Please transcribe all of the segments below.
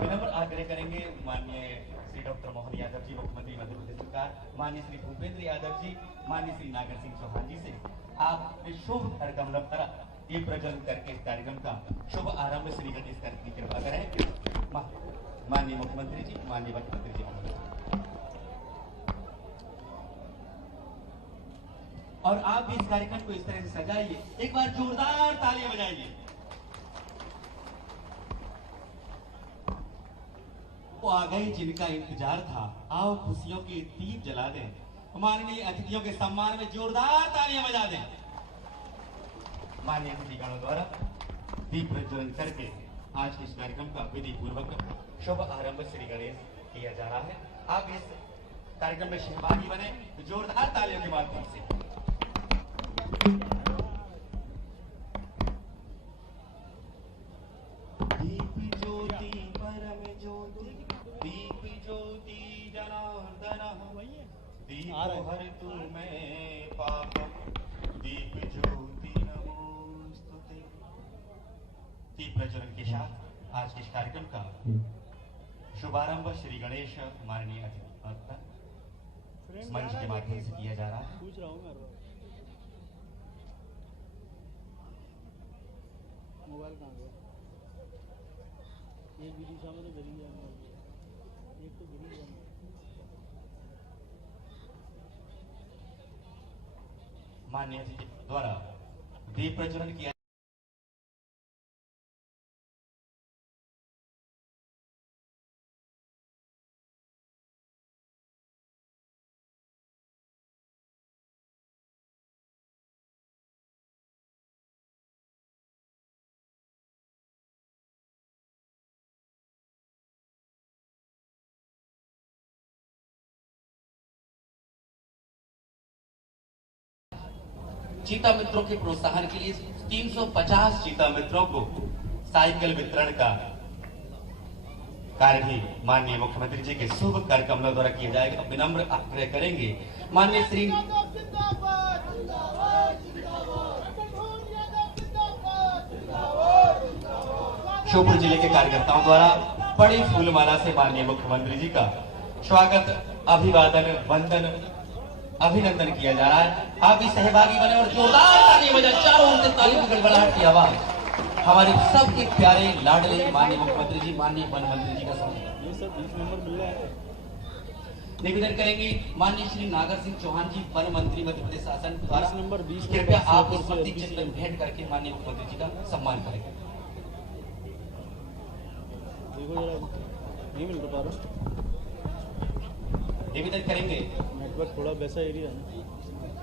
विनम्र आग्रह करेंगे माननीय श्री डॉक्टर मोहन यादव जी, मुख्यमंत्री मध्य प्रदेश सरकार, माननीय श्री भूपेंद्र यादव जी, माननीय श्री नागर सिंह चौहान जी से आप इस शुभ कार्यक्रम द्वारा ये प्रज्वलन करके इस कार्यक्रम का शुभ आरंभ श्री गणेश करने की कृपा करें। माननीय मुख्यमंत्री जी, माननीय मुख्यमंत्री जी और आप भी इस कार्यक्रम को इस तरह से सजाइए, एक बार जोरदार तालियां बजाइए। वो आ गए जिनका इंतजार था, आओ खुशियों के दीप जला दें। माननीय अतिथियों के सम्मान में जोरदार तालियां बजा दें। माननीय अतिथिगणों द्वारा दीप प्रज्वलन करके आज के इस कार्यक्रम का विधि पूर्वक शुभ आरंभ श्री गणेश किया जा रहा है। आप इस कार्यक्रम में सहभागी बने तो जोरदार तालियों के माध्यम से। दीप ज्योति परम ज्योति, दीप ज्योति जनार्दन, दीप हर तू मैं पापम, दीप ज्योति नमोस्तुते। दीप प्रज्वलन के साथ आज के इस कार्यक्रम का शुभारंभ श्री गणेश माननीय अतिथि मंच के माध्यम से किया जा रहा है। पूछ रहा हूँ मैं मोबाइल कहाँ गया? एक भी दिशा में तो गिरी गया, एक तो गिरी गया। माननीय अतिथि द्वारा दीप प्रज्वलन किया। चीता मित्रों के प्रोत्साहन के लिए 350 चीता मित्रों को साइकिल वितरण का कार्य भी माननीय मुख्यमंत्री जी के शुभ कार्यक्रमों द्वारा किया जाएगा। विनम्र आग्रह करेंगे माननीय श्री श्योपुर जिले के कार्यकर्ताओं द्वारा बड़ी फूलमाला से माननीय मुख्यमंत्री जी का स्वागत, अभिवादन, वंदन, अभिनंदन किया जा रहा है। आप भी सहभागी बने और जोरदार तालियां बजाएं। चारों ओर से तालियों की गड़गड़ाहट की आवाज हमारे सबके प्यारे लाडले माननीय मुख्यमंत्री जी, माननीय वन मंत्री जी का स्वागत। ये सब 20 नंबर मिल रहा है। निवेदन करेंगे माननीय श्री नागर सिंह चौहान जी, वन मंत्री मध्य प्रदेश शासन द्वारा, 20 नंबर 20 कृपया आप इस स्मृति चिन्ह भेंट करके माननीय मुख्यमंत्री जी का सम्मान करें। देखो जरा नहीं मिल रहा। निवेदन करेंगे नेटवर्क थोड़ा वैसा एरिया है,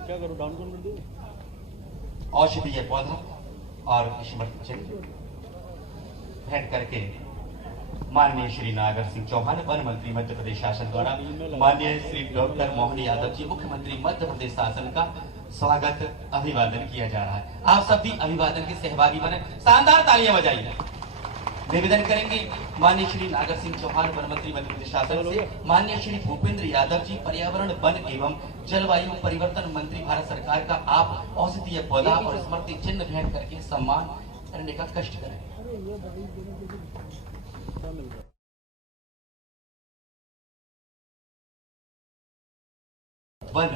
क्या करूँ, डाउन कर दूँ? औषधीय पौधा और स्मृति चिन्ह भेंट करके माननीय श्री नागर सिंह चौहान, वन मंत्री मध्य प्रदेश शासन द्वारा, माननीय श्री डॉक्टर मोहन यादव जी, मुख्यमंत्री मध्य प्रदेश शासन का स्वागत, अभिवादन किया जा रहा है। आप सब भी अभिवादन के सहभागी बने, शानदार तालियां बजाइए। निवेदन करेंगे माननीय श्री नागर सिंह चौहान, वन मंत्री मध्य प्रदेश शासन से, माननीय श्री भूपेंद्र यादव जी, पर्यावरण, वन एवं जलवायु परिवर्तन मंत्री, भारत सरकार का, आप औषधीय पौधा और स्मृति चिन्ह भेंट करके सम्मान करने का कष्ट करें। वन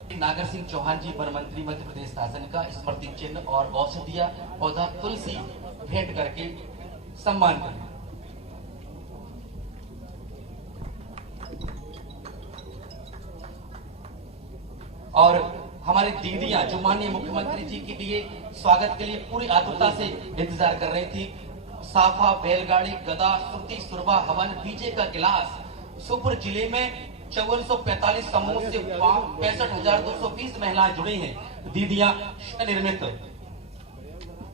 नागर सिंह चौहान जी, वन मंत्री मध्य प्रदेश शासन का, स्मृति चिन्ह और औषधीय पौधा तुलसी भेंट करके सम्मान करें। और हमारी दीदियां जो माननीय मुख्यमंत्री जी के लिए स्वागत के लिए पूरी आतुरता से इंतजार कर रही थी, साफा, बैलगाड़ी, गदा, श्रुति, सुरबा, हवन, डीजे का गिलास, श्योपुर जिले में 5445 समूह से 65,220 महिलाएं जुड़ी हैं। दीदियां निर्मित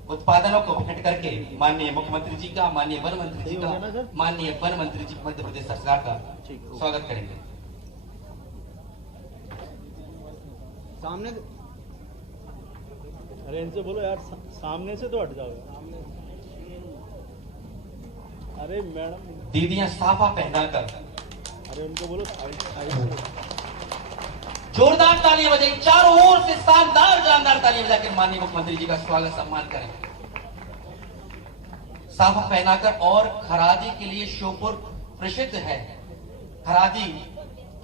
उत्पादनों को भेंट करके माननीय मुख्यमंत्री जी का, माननीय वन मंत्री जी का, माननीय वन मंत्री जी मध्य प्रदेश सरकार का स्वागत करेंगे। सामने, अरे इनसे बोलो यार, सामने से तो हट जाओ। अरे मैडम, दीदियां साफा पहनाकर, अरे उनको बोलो जोरदार तालियां बजाएं, चारों ओर से शानदार जानदार तालियां बजाकर माननीय मुख्यमंत्री जी का स्वागत सम्मान करें। साफा पहनाकर और खरादी के लिए श्योपुर प्रसिद्ध है। खरादी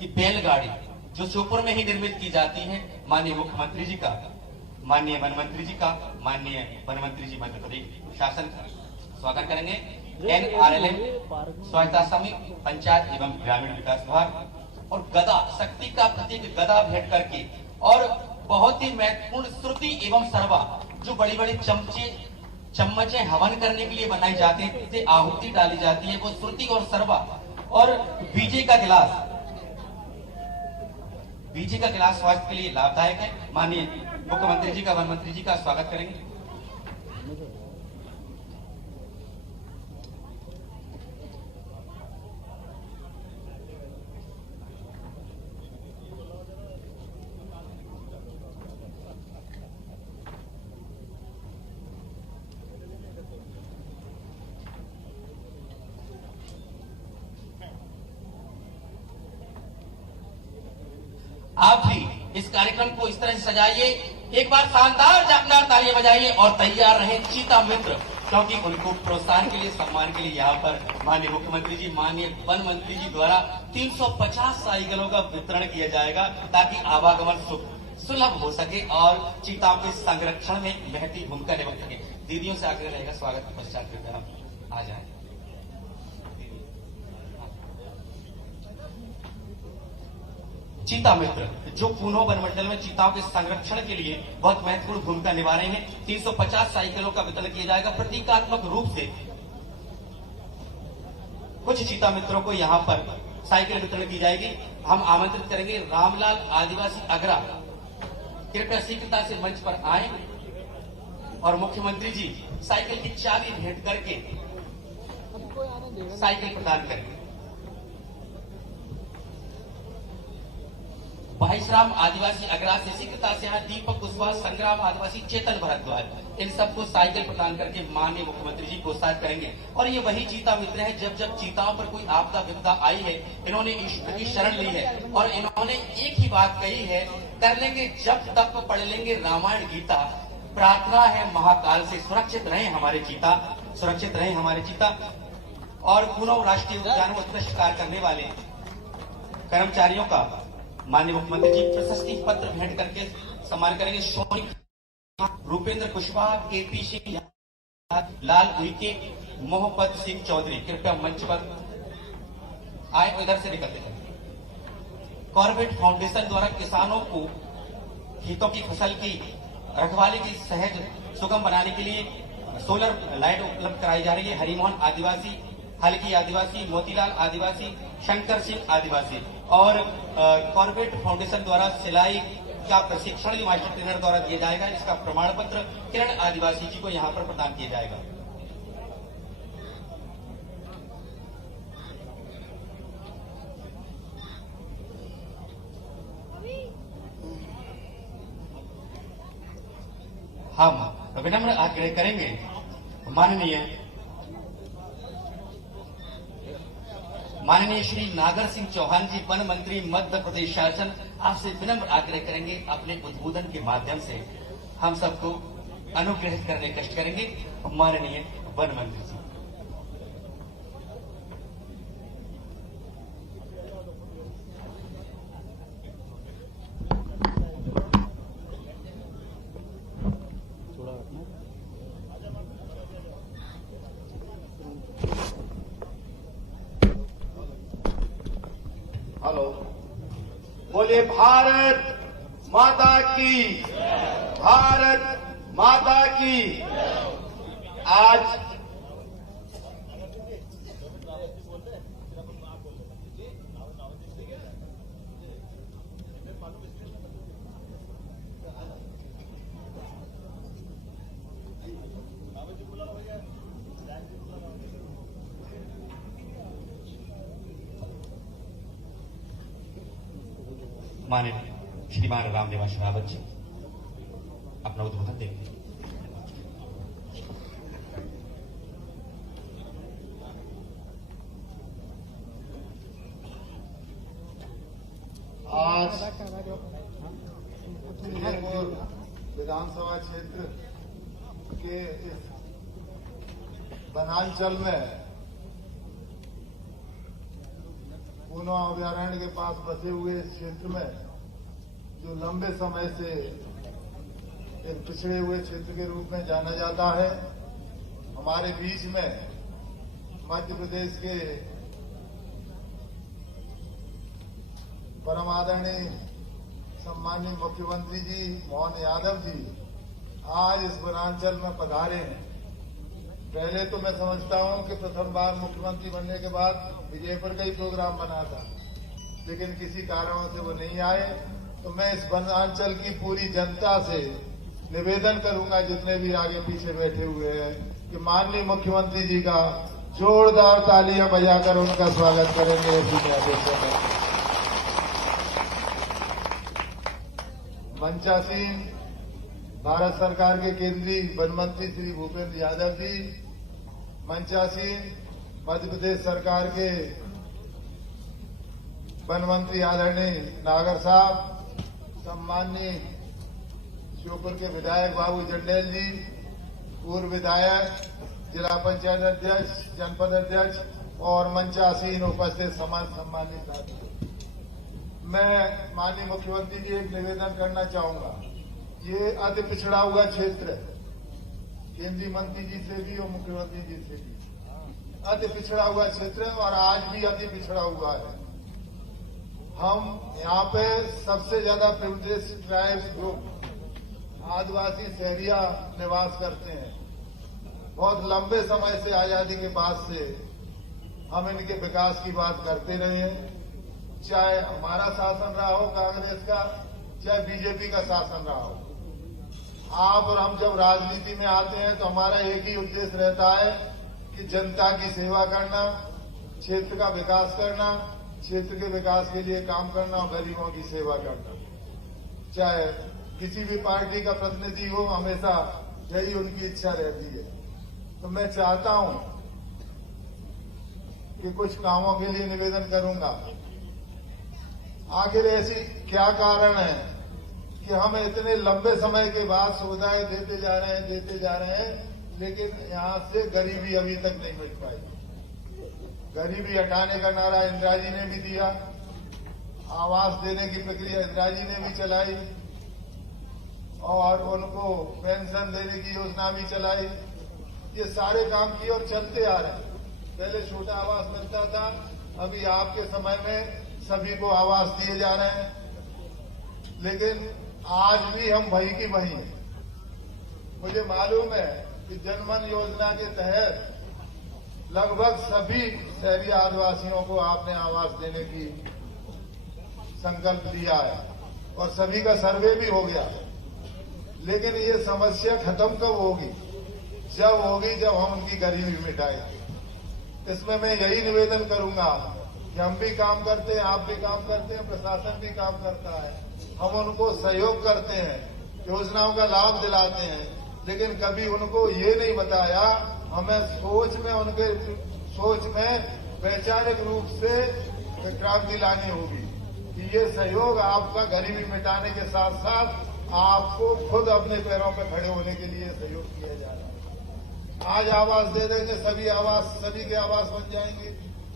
की बैलगाड़ी जो श्योपुर में ही निर्मित की जाती है। माननीय मुख्यमंत्री जी का, माननीय वन मंत्री जी का, माननीय वन मंत्री जी मध्य प्रदेश शासन स्वागत करेंगे। NRLM स्वायत्ता समिति, पंचायत एवं ग्रामीण विकास विभाग और गदा शक्ति का प्रतीक गदा भेंट करके और बहुत ही महत्वपूर्ण श्रुति एवं सरवा जो बड़ी बड़ी चम्मचे हवन करने के लिए बनाई जाती है, जिसे आहुति डाली जाती है, वो श्रुति और सरवा और बीजे का गिलास। बीजे का गिलास स्वास्थ्य के लिए लाभदायक है। माननीय मुख्यमंत्री जी का, वन मंत्री जी का स्वागत करेंगे। आप भी इस कार्यक्रम को इस तरह से सजाइए। एक बार शानदार जानदार तालियां बजाइए और तैयार रहे चीता मित्र, क्योंकि उनको प्रोत्साहन के लिए, सम्मान के लिए यहाँ पर माननीय मुख्यमंत्री जी, माननीय वन मंत्री जी द्वारा 350 साइकिलों का वितरण किया जाएगा ताकि आवागमन सुलभ हो सके और चीताओं के संरक्षण में महती भूमिका निभा सके। दीदियों से आग्रह रहेगा स्वागत के पश्चात कृपया हम आ जाए। चीता मित्र जो पूनो वनमंडल में चीताओं के संरक्षण के लिए बहुत महत्वपूर्ण भूमिका निभा रहे हैं। 350 साइकिलों का वितरण किया जाएगा। प्रतीकात्मक रूप से कुछ चीता मित्रों को यहाँ पर साइकिल वितरण की जाएगी। हम आमंत्रित करेंगे रामलाल आदिवासी अगरा, कृपया शीघ्रता से मंच पर आए और मुख्यमंत्री जी साइकिल की चाबी भेंट करके साइकिल प्रदान करेंगे। भाईश्राम आदिवासी अगरा से शीघ्रता से यहाँ दीपक कुशवाहा, संग्राम आदिवासी, चेतन भरद्वाज, इन सबको साइकिल प्रदान करके माननीय मुख्यमंत्री जी प्रोत्साहित करेंगे। और ये वही चीता मित्र है, जब जब चीताओं पर कोई आपदा विपदा आई है, इन्होंने ईश्वर की शरण ली है और इन्होंने एक ही बात कही है, कर लेंगे जब तक पढ़ लेंगे रामायण गीता। प्रार्थना है महाकाल से, सुरक्षित रहे हमारे चीता, सुरक्षित रहे हमारे चीता। और पूनो राष्ट्रीय उद्यान में उत्कृष्ट कार्य करने वाले कर्मचारियों का माननीय मुख्यमंत्री जी प्रशस्ति पत्र भेंट करके सम्मान करेंगे। सोनी, रूपेंद्र कुशवाहा, KP सिंह, लाल उइके, मोहम्मद सिंह चौधरी, कृपया मंच पर आए, इधर से निकलते हैं। कॉर्बेट फाउंडेशन द्वारा किसानों को खेतों की फसल की रखवाली की सहज सुगम बनाने के लिए सोलर लाइट उपलब्ध कराई जा रही है। हरिमोहन आदिवासी, हल्की आदिवासी, मोतीलाल आदिवासी, शंकर सिंह आदिवासी और कॉर्बेट फाउंडेशन द्वारा सिलाई का प्रशिक्षण भी मास्टर ट्रेनर द्वारा दिया जाएगा। इसका प्रमाण पत्र किरण आदिवासी जी को यहाँ पर प्रदान किया जाएगा। हम विनम्र आग्रह करेंगे माननीय श्री नागर सिंह चौहान जी, वन मंत्री मध्य प्रदेश शासन, आपसे विनम्र आग्रह करेंगे अपने उद्बोधन के माध्यम से हम सबको अनुग्रहित करने कष्ट करेंगे। माननीय वन मंत्री जी, हेलो, बोले भारत माता की, भारत माता की। आज माननीय श्रीमान रामनिवास रावत जी अपना उद्बोधन देंगे। आज विधानसभा क्षेत्र के इस वनांचल में ऊनो अभयारण्य के पास बसे हुए इस क्षेत्र में जो लंबे समय से एक पिछड़े हुए क्षेत्र के रूप में जाना जाता है, हमारे बीच में मध्य प्रदेश के परम आदरणीय सम्माननीय मुख्यमंत्री जी मोहन यादव जी आज इस वनांचल में पधारे हैं। पहले तो मैं समझता हूं कि प्रथम बार मुख्यमंत्री बनने के बाद विजयपुर का ही प्रोग्राम बना था, लेकिन किसी कारणों से वो नहीं आए। तो मैं इस वनांचल की पूरी जनता से निवेदन करूंगा, जितने भी आगे पीछे बैठे हुए हैं, कि माननीय मुख्यमंत्री जी का जोरदार तालियां बजाकर उनका स्वागत करेंगे। ऐसी मैं अपेक्षा करता हूं। मंचासीन भारत सरकार के केंद्रीय वन मंत्री श्री भूपेंद्र यादव जी, मंचासीन मध्य प्रदेश सरकार के वन मंत्री आदरणीय नागर साहब, सम्माननीय श्योपुर के विधायक बाबू जंडेल जी, पूर्व विधायक, जिला पंचायत अध्यक्ष, जनपद अध्यक्ष और मंचासीन उपस्थित समाज सम्मानित साथियों, मैं माननीय मुख्यमंत्री जी एक निवेदन करना चाहूंगा। ये अति पिछड़ा हुआ क्षेत्र है, केंद्रीय मंत्री जी से भी और मुख्यमंत्री जी से भी अति पिछड़ा हुआ क्षेत्र है और आज भी अति पिछड़ा हुआ है। हम यहाँ पे सबसे ज्यादा प्रिविलेज ट्राइब्स ग्रुप आदिवासी शहरिया निवास करते हैं। बहुत लंबे समय से आजादी के बाद से हम इनके विकास की बात करते रहे हैं, चाहे हमारा शासन रहा हो कांग्रेस का, चाहे बीजेपी का शासन रहा हो। आप और हम जब राजनीति में आते हैं तो हमारा एक ही उद्देश्य रहता है कि जनता की सेवा करना, क्षेत्र का विकास करना, क्षेत्र के विकास के लिए काम करना और गरीबों की सेवा करना। चाहे किसी भी पार्टी का प्रतिनिधि हो, हमेशा यही उनकी इच्छा रहती है। तो मैं चाहता हूं कि कुछ कामों के लिए निवेदन करूंगा। आखिर ऐसी क्या कारण है कि हम इतने लंबे समय के बाद सुविधाएं देते जा रहे हैं, लेकिन यहां से गरीबी अभी तक नहीं मिट पाई। गरीबी हटाने का नारा इंदिरा जी ने भी दिया, आवास देने की प्रक्रिया इंदिरा जी ने भी चलाई और उनको पेंशन देने की योजना भी चलाई। ये सारे काम किए और चलते आ रहे हैं। पहले छोटा आवास मिलता था, अभी आपके समय में सभी को आवास दिए जा रहे हैं, लेकिन आज भी हम वही की वही हैं। मुझे मालूम है कि जनमन योजना के तहत लगभग सभी शहरी आदिवासियों को आपने आवास देने की संकल्प लिया है और सभी का सर्वे भी हो गया है। लेकिन ये समस्या खत्म कब होगी? जब होगी जब हम उनकी गरीबी मिटाएंगे। इसमें मैं यही निवेदन करूंगा कि हम भी काम करते हैं, आप भी काम करते हैं, प्रशासन भी काम करता है, हम उनको सहयोग करते हैं, योजनाओं का लाभ दिलाते हैं, लेकिन कभी उनको ये नहीं बताया, हमें सोच में वैचारिक रूप से क्रांति लानी होगी कि ये सहयोग आपका गरीबी मिटाने के साथ साथ आपको खुद अपने पैरों पर खड़े होने के लिए सहयोग किया जा रहा है। आज आवास दे देंगे, सभी के आवास बन जाएंगे,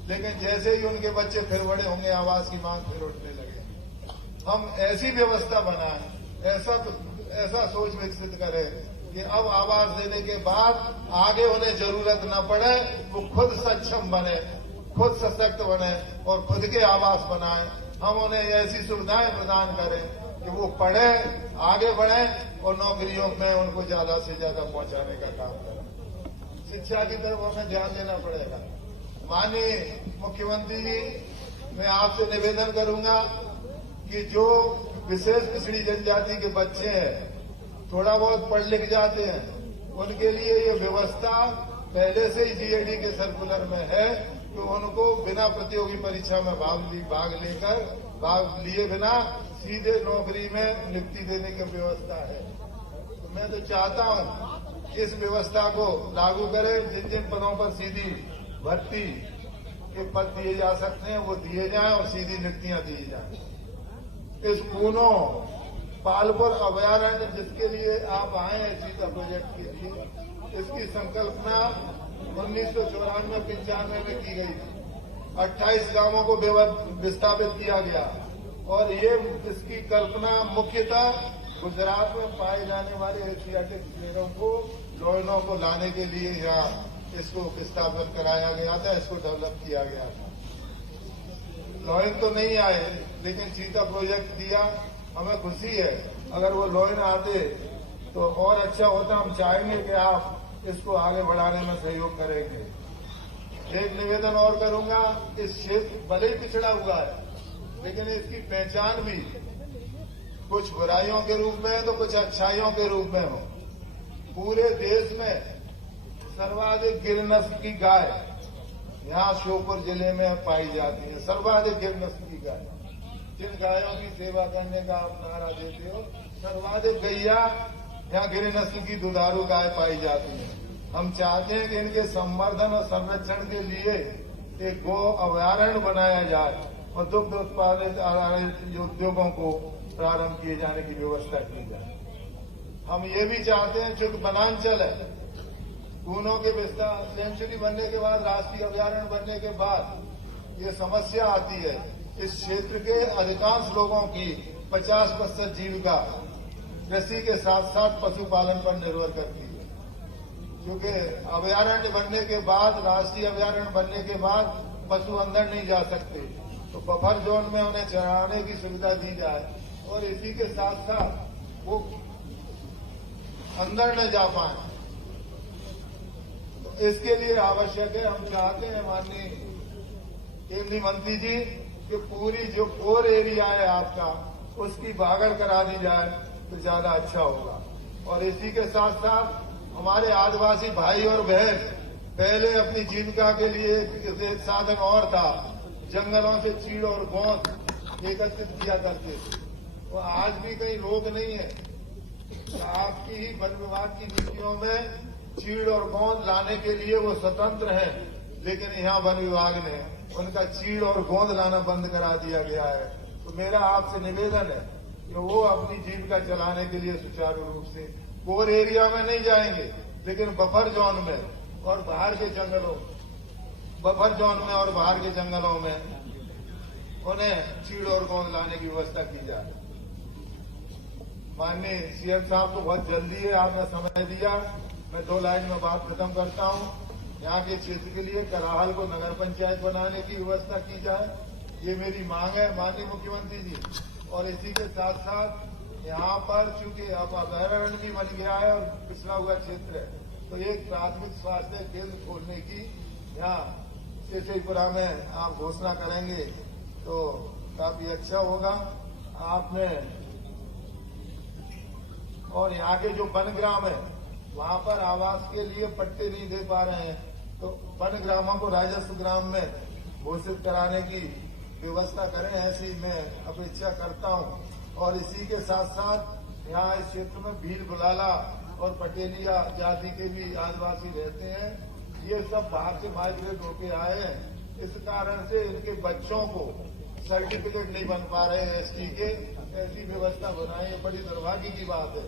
लेकिन जैसे ही उनके बच्चे फिर बड़े होंगे, आवास की मांग फिर उठने लगे। हम ऐसी व्यवस्था बनाएं, ऐसा सोच विकसित करें कि अब आवास देने के बाद आगे उन्हें जरूरत न पड़े, वो खुद सक्षम बने, खुद सशक्त बने और खुद के आवास बनाएं। हम उन्हें ऐसी सुविधाएं प्रदान करें कि वो पढ़े, आगे बढ़े और नौकरियों में उनको ज्यादा से ज्यादा पहुंचाने का काम करें। शिक्षा की तरफ हमें ध्यान देना पड़ेगा। माननीय मुख्यमंत्री जी, मैं आपसे निवेदन करूंगा कि जो विशेष पिछड़ी जनजाति के बच्चे हैं, थोड़ा बहुत पढ़ लिख जाते हैं, उनके लिए ये व्यवस्था पहले से ही जीएडी के सर्कुलर में है कि उनको बिना प्रतियोगी परीक्षा में भाग लिए बिना सीधे नौकरी में नियुक्ति देने की व्यवस्था है। तो मैं तो चाहता हूं इस व्यवस्था को लागू करें। जिन जिन पदों पर सीधी भर्ती के पद दिए जा सकते हैं वो दिए जाएं और सीधी नियुक्तियां दी जाएं। इस ऊनो पालपुर अभयारण्य जिसके लिए आप आए हैं, सीता प्रोजेक्ट के लिए, इसकी संकल्पना 1994-95 में की गई थी। 28 गांवों को विस्थापित किया गया और ये इसकी कल्पना मुख्यतः गुजरात में पाए जाने वाले एशियाटिक शेरों को लोयनों को लाने के लिए यहाँ इसको विस्थापित कराया गया था, इसको डेवलप किया गया था। लॉयन तो नहीं आए लेकिन चीता प्रोजेक्ट दिया, हमें खुशी है। अगर वो लॉयन आते तो और अच्छा होता। हम चाहेंगे कि आप इसको आगे बढ़ाने में सहयोग करेंगे। एक निवेदन और करूंगा, इस क्षेत्र भले ही पिछड़ा हुआ है लेकिन इसकी पहचान भी कुछ बुराइयों के रूप में है तो कुछ अच्छाइयों के रूप में हो। पूरे देश में सर्वाधिक गिर नस्ल की गाय यहाँ श्योपुर जिले में पाई जाती है। सर्वाधिक गिर नस्ल की गाय, जिन गायों की सेवा करने का आप नारा देते हो, सर्वाधिक गैया यहाँ गिर नस्ल की दुधारू गाय पाई जाती है। हम चाहते हैं कि इनके संवर्धन और संरक्षण के लिए एक गो अभयारण्य बनाया जाए और दुग्ध उत्पादित आधारित उद्योगों को प्रारंभ किए जाने की व्यवस्था की जाए। हम ये भी चाहते हैं, चूंकि वनांचल है, कूनों के विस्तार सेंचुरी बनने के बाद, राष्ट्रीय अभयारण्य बनने के बाद ये समस्या आती है। इस क्षेत्र के अधिकांश लोगों की 50% जीविका कृषि के साथ साथ पशुपालन पर निर्भर करती है। क्योंकि अभयारण्य बनने के बाद, राष्ट्रीय अभयारण्य बनने के बाद पशु अंदर नहीं जा सकते, तो बफर जोन में उन्हें चराने की सुविधा दी जाए और इसी के साथ साथ वो अंदर न जा पाए। तो इसके लिए आवश्यक है, हम चाहते हैं माननीय केंद्रीय मंत्री जी कि पूरी जो कोर एरिया है आपका, उसकी बागड़ करा दी जाए तो ज्यादा अच्छा होगा। और इसी के साथ साथ हमारे आदिवासी भाई और बहन पहले अपनी जीविका के लिए एक साधन और था, जंगलों से चीड़ और गोंद एकत्रित किया करते थे। तो आज भी कहीं रोक नहीं है। आपकी ही वन विभाग की नीतियों में चीड़ और गोंद लाने के लिए वो स्वतंत्र है, लेकिन यहाँ वन विभाग ने उनका चीड़ और गोंद लाना बंद करा दिया गया है। तो मेरा आपसे निवेदन है कि वो अपनी जीविका चलाने के लिए सुचारू रूप से कोर एरिया में नहीं जाएंगे, लेकिन बफर जोन में और बाहर के जंगलों, बफर जोन में और बाहर के जंगलों में उन्हें चीड़ और गोंद लाने की व्यवस्था की जाए। माननीय सीएम साहब को बहुत जल्दी है, आपने समय दिया। मैं 2 लाइन में बात खत्म करता हूं। यहाँ के क्षेत्र के लिए कराहल को नगर पंचायत बनाने की व्यवस्था की जाए, ये मेरी मांग है माननीय मुख्यमंत्री जी। और इसी के साथ साथ यहाँ पर चूंकि अब अभयारण्य भी बन गया है और पिछड़ा हुआ क्षेत्र है, तो एक प्राथमिक स्वास्थ्य केंद्र खोलने की यहाँ शेषपुरा में आप घोषणा करेंगे तो काफी अच्छा होगा। आपने और यहाँ के जो वनग्राम है वहाँ पर आवास के लिए पट्टे नहीं दे पा रहे हैं, तो वनग्रामों को राजस्व ग्राम में घोषित कराने की व्यवस्था करें, ऐसी मैं अपेक्षा करता हूँ। और इसी के साथ साथ यहाँ इस क्षेत्र में भील बुलाला और पटेलिया जाति के भी आदिवासी रहते हैं। ये सब बाहर से माइग्रेट होके आए हैं, इस कारण से इनके बच्चों को सर्टिफिकेट नहीं बन पा रहे हैं एसटी के। ऐसी व्यवस्था बनाई, ये बड़ी दुर्भाग्य की बात है।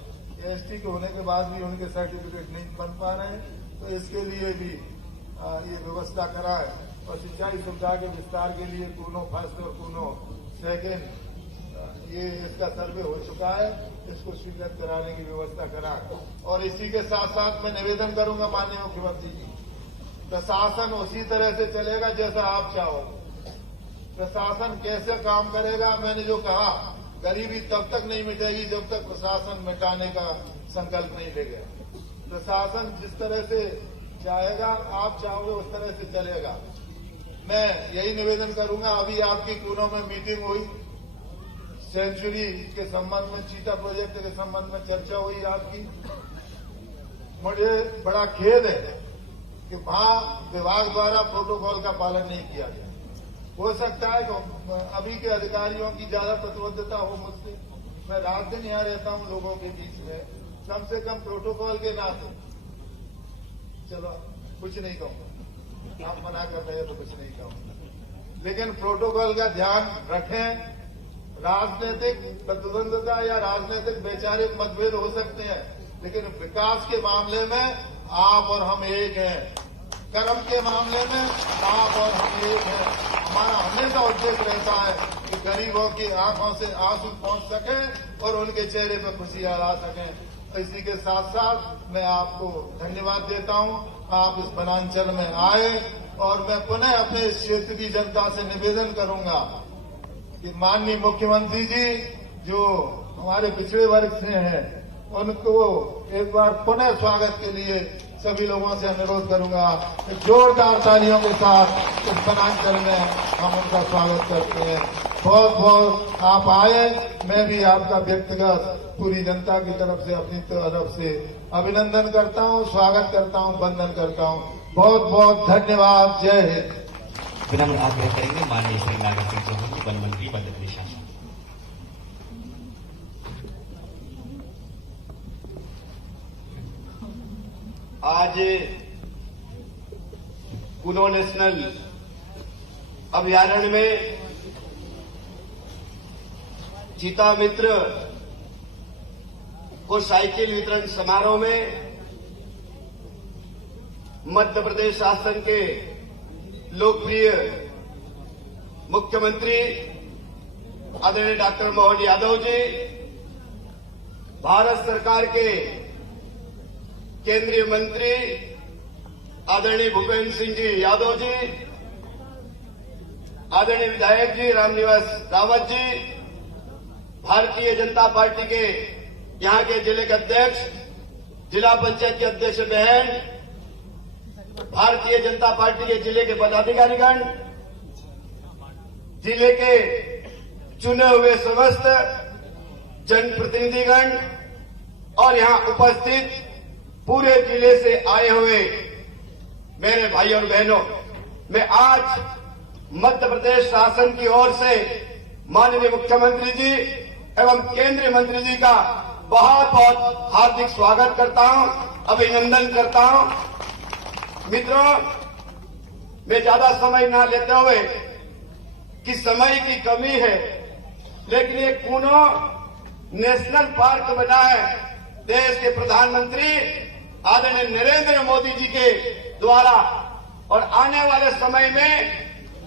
एसटी के होने के बाद भी उनके सर्टिफिकेट नहीं बन पा रहे हैं, तो इसके लिए भी ये व्यवस्था कराए। और सिंचाई सुविधा के विस्तार के लिए कूनो फर्स्ट और कूनो सेकेंड, ये इसका सर्वे हो चुका है, इसको स्वीकृत कराने की व्यवस्था कराए। और इसी के साथ साथ मैं निवेदन करूंगा माननीय मुख्यमंत्री जी, प्रशासन उसी तरह से चलेगा जैसा आप चाहोगे। प्रशासन कैसे काम करेगा, मैंने जो कहा, गरीबी तब तक नहीं मिटेगी जब तक प्रशासन मिटाने का संकल्प नहीं लेगा। प्रशासन जिस तरह से चाहेगा, आप चाहोगे उस तरह से चलेगा। मैं यही निवेदन करूंगा, अभी आपकी कूनों में मीटिंग हुई, सेंचुरी के संबंध में, चीता प्रोजेक्ट के संबंध में चर्चा हुई आपकी। मुझे बड़ा खेद है कि वहां विभाग द्वारा प्रोटोकॉल का पालन नहीं किया गया। हो सकता है कि अभी के अधिकारियों की ज्यादा प्रतिबद्धता हो मुझसे, मैं रात दिन यहाँ रहता हूँ लोगों के बीच में, कम से कम प्रोटोकॉल के नाते, चलो कुछ नहीं कहूंगा, आप मना कर रहे हैं तो कुछ नहीं कहूंगा, लेकिन प्रोटोकॉल का ध्यान रखें। राजनीतिक प्रतिद्वंदता या राजनीतिक वैचारिक मतभेद हो सकते हैं, लेकिन विकास के मामले में आप और हम एक हैं। कर्म के मामले में आप और हम एक है। हमारा हमेशा उद्देश्य रहता है कि गरीबों की आंखों से आंसू पहुंच सके और उनके चेहरे पर खुशियां ला सकें। इसी के साथ साथ मैं आपको धन्यवाद देता हूं, आप इस वनांचल में आए और मैं पुनः अपने इस क्षेत्र की जनता से निवेदन करूंगा कि माननीय मुख्यमंत्री जी जो हमारे पिछड़े वर्ग से हैं उनको एक बार पुनः स्वागत के लिए सभी लोगों से अनुरोध करूंगा कि जोरदार तालियों के साथ इस वनांचल में हम उनका स्वागत करते हैं। बहुत बहुत आप आए, मैं भी आपका व्यक्तिगत पूरी जनता की तरफ से अपनी तरफ से अभिनंदन करता हूं, स्वागत करता हूं, वंदन करता हूं। बहुत बहुत धन्यवाद। जय हिंद। विनम्र आग्रह करेंगे माननीय श्री नागर सिंह चौहान जी, वन मंत्री मध्य प्रदेश शासन। आज कूनो नेशनल अभयारण्य में चीता मित्र को साइकिल वितरण समारोह में मध्य प्रदेश शासन के लोकप्रिय मुख्यमंत्री आदरणीय डॉक्टर मोहन यादव जी, भारत सरकार के केंद्रीय मंत्री आदरणीय भूपेंद्र सिंह जी यादव जी, आदरणीय विधायक जी रामनिवास रावत जी, भारतीय जनता पार्टी के यहां के जिले के अध्यक्ष, जिला पंचायत के अध्यक्ष बहन, भारतीय जनता पार्टी के जिले के पदाधिकारीगण, जिले के चुने हुए समस्त जनप्रतिनिधिगण और यहां उपस्थित पूरे जिले से आए हुए मेरे भाई और बहनों, मैं आज मध्य प्रदेश शासन की ओर से माननीय मुख्यमंत्री जी एवं केंद्रीय मंत्री जी का बहुत बहुत हार्दिक स्वागत करता हूं, अभिनंदन करता हूं। मित्रों, मैं ज्यादा समय ना लेते हुए कि समय की कमी है, लेकिन ये कूनो नेशनल पार्क बना है देश के प्रधानमंत्री आदरणीय नरेंद्र मोदी जी के द्वारा, और आने वाले समय में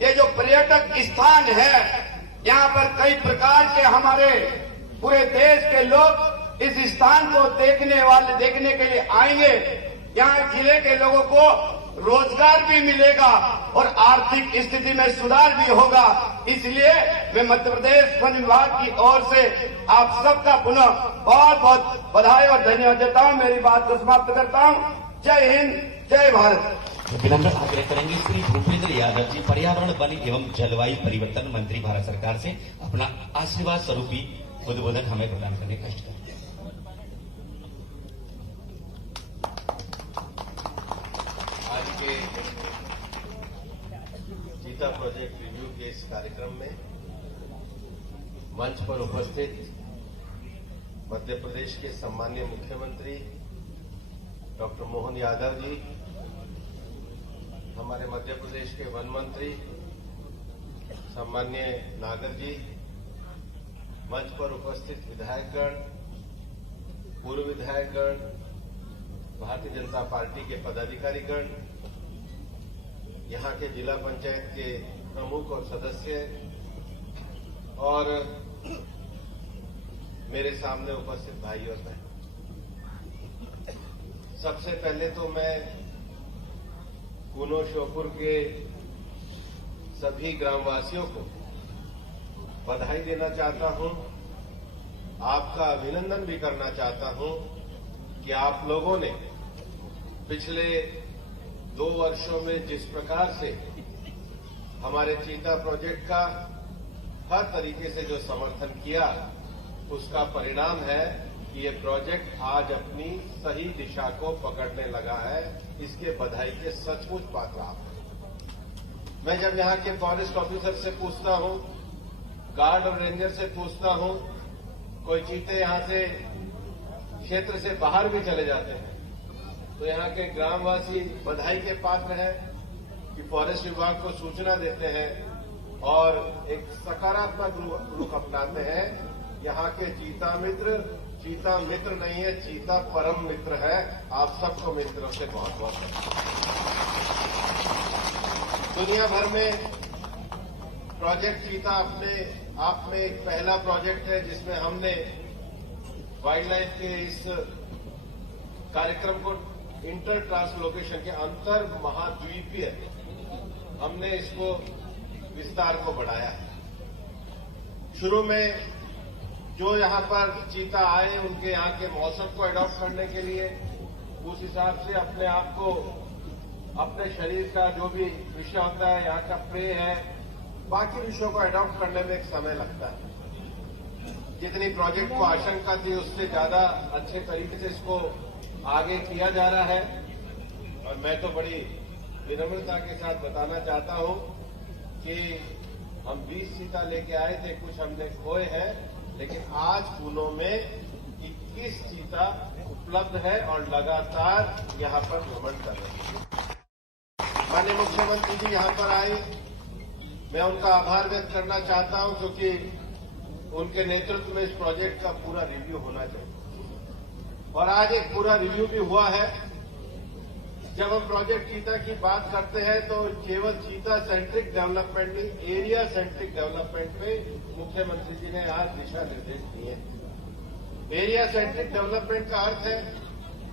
ये जो पर्यटक स्थान है, यहाँ पर कई प्रकार के हमारे पूरे देश के लोग इस स्थान को देखने के लिए आएंगे। यहाँ जिले के लोगों को रोजगार भी मिलेगा और आर्थिक स्थिति में सुधार भी होगा। इसलिए मैं मध्य प्रदेश वन विभाग की ओर से आप सबका पुनः बहुत बहुत बधाई और धन्यवाद देता हूं। मेरी बात को समाप्त करता हूं। जय हिंद, जय भारत। विनम्र आग्रह करेंगे श्री भूपेंद्र यादव जी, पर्यावरण वन एवं जलवायु परिवर्तन मंत्री भारत सरकार से अपना आशीर्वाद स्वरूपी उद्बोधन हमें प्रदान करने का कष्ट करें। आज के चीता प्रोजेक्ट रिव्यू के इस कार्यक्रम में मंच पर उपस्थित मध्य प्रदेश के सम्मानीय मुख्यमंत्री डॉक्टर मोहन यादव जी, हमारे मध्य प्रदेश के वन मंत्री सम्मान्य नागर जी, मंच पर उपस्थित विधायकगण, पूर्व विधायकगण, भारतीय जनता पार्टी के पदाधिकारीगण, यहां के जिला पंचायत के प्रमुख और सदस्य और मेरे सामने उपस्थित भाई और बहन, सबसे पहले तो मैं कूनो श्योपुर के सभी ग्रामवासियों को बधाई देना चाहता हूं, आपका अभिनंदन भी करना चाहता हूं कि आप लोगों ने पिछले 2 वर्षों में जिस प्रकार से हमारे चीता प्रोजेक्ट का हर तरीके से जो समर्थन किया, उसका परिणाम है कि ये प्रोजेक्ट आज अपनी सही दिशा को पकड़ने लगा है। इसके बधाई के सचमुच पात्र आप हैं। मैं जब यहां के फॉरेस्ट ऑफिसर से पूछता हूं, गार्ड और रेंजर से पूछता हूं, कोई चीते यहां से क्षेत्र से बाहर भी चले जाते हैं, तो यहां के ग्रामवासी बधाई के पात्र हैं कि फॉरेस्ट विभाग को सूचना देते हैं और एक सकारात्मक रुख अपनाते हैं। यहां के चीता मित्र नहीं है, चीता परम मित्र है। आप सबको मेरी तरफ से बहुत बहुत धन्यवाद। दुनिया भर में प्रोजेक्ट चीता अपने आप में एक पहला प्रोजेक्ट है जिसमें हमने वाइल्ड लाइफ के इस कार्यक्रम को इंटर ट्रांसलोकेशन के अंतर महाद्वीपीय हमने इसको विस्तार को बढ़ाया है। शुरू में जो यहां पर चीता आए उनके यहां के मौसम को अडॉप्ट करने के लिए उस हिसाब से अपने आप को अपने शरीर का जो भी विषय होता है, यहाँ का प्रे है, बाकी विषयों को अडॉप्ट करने में एक समय लगता है। जितनी प्रोजेक्ट को आशंका थी उससे ज्यादा अच्छे तरीके से इसको आगे किया जा रहा है और मैं तो बड़ी विनम्रता के साथ बताना चाहता हूं कि हम 20 चीता लेके आए थे, कुछ हमने खोए हैं, लेकिन आज पूनो में 21 चीता उपलब्ध है और लगातार यहां पर भ्रमण कर रहे हैं। माननीय मुख्यमंत्री जी यहां पर आए, मैं उनका आभार व्यक्त करना चाहता हूं क्योंकि उनके नेतृत्व में इस प्रोजेक्ट का पूरा रिव्यू होना चाहिए और आज एक पूरा रिव्यू भी हुआ है। जब हम प्रोजेक्ट चीता की बात करते हैं तो केवल चीता सेंट्रिक डेवलपमेंट नहीं, एरिया सेंट्रिक डेवलपमेंट पे मुख्यमंत्री जी ने आज दिशा निर्देश दिए हैं। एरिया सेंट्रिक डेवलपमेंट का अर्थ है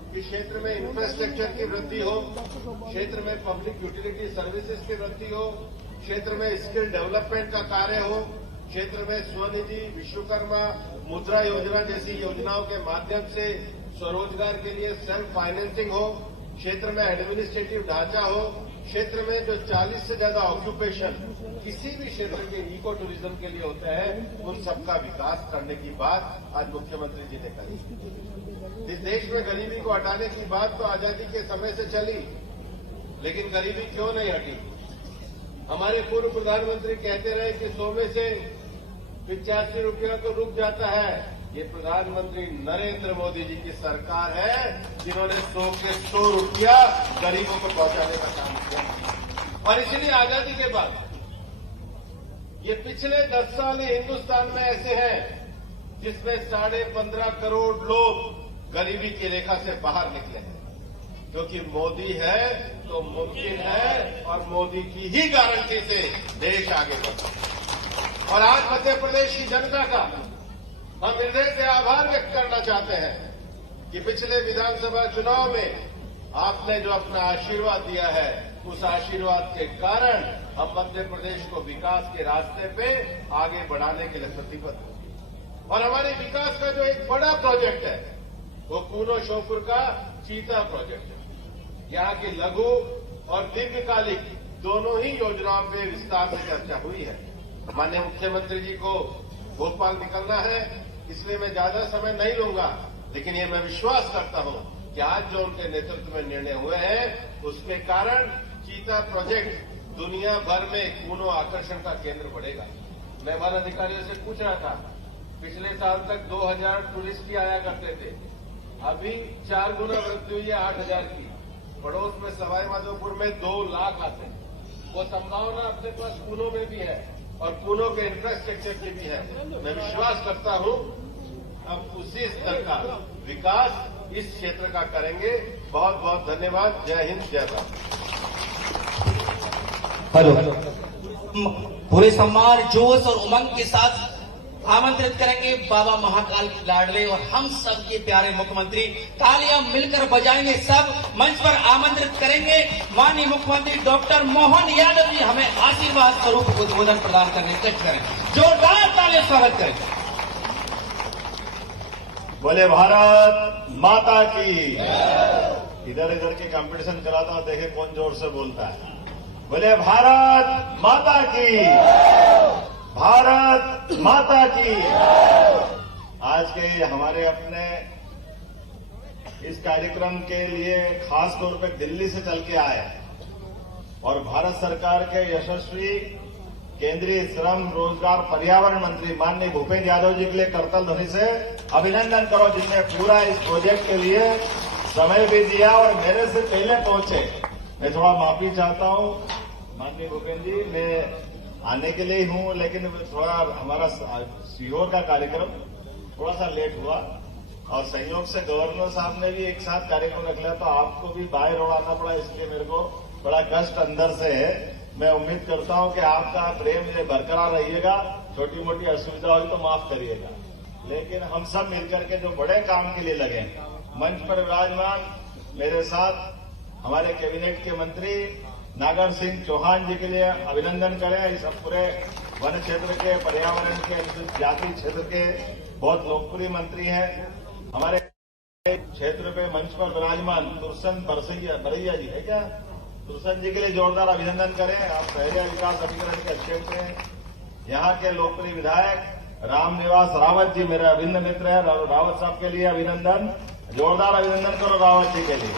कि क्षेत्र में इंफ्रास्ट्रक्चर की वृद्धि हो, क्षेत्र में पब्लिक यूटिलिटी सर्विसेज की वृद्धि हो, क्षेत्र में स्किल डेवलपमेंट का कार्य हो, क्षेत्र में स्वनिधि, विश्वकर्मा, मुद्रा योजना जैसी योजनाओं के माध्यम से स्वरोजगार के लिए सेल्फ फाइनेंसिंग हो, क्षेत्र में एडमिनिस्ट्रेटिव ढांचा हो, क्षेत्र में जो 40 से ज्यादा ऑक्यूपेशन किसी भी क्षेत्र के इको टूरिज्म के लिए होते हैं उन सबका विकास करने की बात आज मुख्यमंत्री जी ने कही। इस देश में गरीबी को हटाने की बात तो आजादी के समय से चली, लेकिन गरीबी क्यों नहीं हटी? हमारे पूर्व प्रधानमंत्री कहते रहे कि 100 में से 85 रुपया तो रुक जाता है। ये प्रधानमंत्री नरेंद्र मोदी जी की सरकार है जिन्होंने 100 के 100 रुपया गरीबों को पहुंचाने का काम किया। और इसलिए आजादी के बाद ये पिछले 10 साल हिंदुस्तान में ऐसे हैं जिसमें 15.5 करोड़ लोग गरीबी की रेखा से बाहर निकले हैं, क्योंकि मोदी है तो मुमकिन है और मोदी की ही गारंटी से देश आगे बढ़ता है। और आज मध्य प्रदेश की जनता का हम हृदय से आभार व्यक्त करना चाहते हैं कि पिछले विधानसभा चुनाव में आपने जो अपना आशीर्वाद दिया है उस आशीर्वाद के कारण हम मध्य प्रदेश को विकास के रास्ते पे आगे बढ़ाने के लिए प्रतिबद्ध हैं। और हमारे विकास का जो एक बड़ा प्रोजेक्ट है वो कूनो श्योपुर का चीता प्रोजेक्ट है। यहाँ की लघु और दीर्घकालिक दोनों ही योजनाओं पे विस्तार से चर्चा हुई है। माननीय मुख्यमंत्री जी को भोपाल निकलना है, इसलिए मैं ज्यादा समय नहीं लूंगा, लेकिन ये मैं विश्वास करता हूं कि आज जो उनके नेतृत्व में निर्णय हुए हैं उसके कारण चीता प्रोजेक्ट दुनिया भर में कूनो आकर्षण का केंद्र बढ़ेगा। मैं वन अधिकारियों से पूछ रहा था, पिछले साल तक 2000 टूरिस्ट ही आया करते थे, अभी 4 गुना वृद्धि हुई है 8000 की। पड़ोस में सवाई माधोपुर में 2 लाख आते हैं। वो संभावना अपने पास कूनो में भी है और कूनो के इंफ्रास्ट्रक्चर की भी है। मैं विश्वास करता हूं हम उसी स्तर का विकास इस क्षेत्र का करेंगे। बहुत बहुत धन्यवाद। जय हिंद, जय भारत। हेलो, पूरे सम्मान, जोश और उमंग के साथ आमंत्रित करेंगे बाबा महाकाल के लाडले और हम सब के प्यारे मुख्यमंत्री। तालियां मिलकर बजाएंगे, सब मंच पर आमंत्रित करेंगे माननीय मुख्यमंत्री डॉक्टर मोहन यादव जी हमें आशीर्वाद स्वरूप उद्बोधन प्रदान करने करें। जोरदार तालियां स्वागत करें। बोले भारत माता की। इधर इधर के कंपटीशन कराता हूं, देखे कौन जोर से बोलता है। बोले भारत माता की, भारत माता की। आज के हमारे अपने इस कार्यक्रम के लिए खास तौर पर दिल्ली से चल के आए और भारत सरकार के यशस्वी केंद्रीय श्रम रोजगार पर्यावरण मंत्री माननीय भूपेंद्र यादव जी के लिए करतल ध्वनि से अभिनंदन करो, जिनने पूरा इस प्रोजेक्ट के लिए समय भी दिया और मेरे से पहले पहुंचे। मैं थोड़ा माफी चाहता हूं माननीय भूपेंद्र जी, मैं आने के लिए ही हूं, लेकिन थोड़ा हमारा सीहोर का कार्यक्रम थोड़ा सा लेट हुआ और संयोग से गवर्नर साहब ने भी एक साथ कार्यक्रम रख लिया, तो आपको भी बाहर उड़ाना पड़ा, इसलिए मेरे को बड़ा कष्ट अंदर से है। मैं उम्मीद करता हूं कि आपका प्रेम ये बरकरार रहिएगा। छोटी मोटी असुविधा हुई तो माफ करिएगा, लेकिन हम सब मिलकर के जो बड़े काम के लिए लगे, मंच पर विराजमान मेरे साथ हमारे कैबिनेट के मंत्री नागर सिंह चौहान जी के लिए अभिनंदन करें। इस पूरे वन क्षेत्र के, पर्यावरण के, अनुसूचित जाति क्षेत्र के बहुत लोकप्रिय मंत्री हैं। हमारे क्षेत्र पे मंच पर विराजमान तुरसन बरैया जी है क्या? तुरसन जी के लिए जोरदार अभिनंदन करें। आप शहरी विकास अभिकरण के अध्यक्ष हैं। यहाँ के लोकप्रिय विधायक रामनिवास रावत जी मेरे अभिन्न मित्र हैं। रावत साहब के लिए अभिनंदन, जोरदार अभिनंदन करो रावत जी के लिए।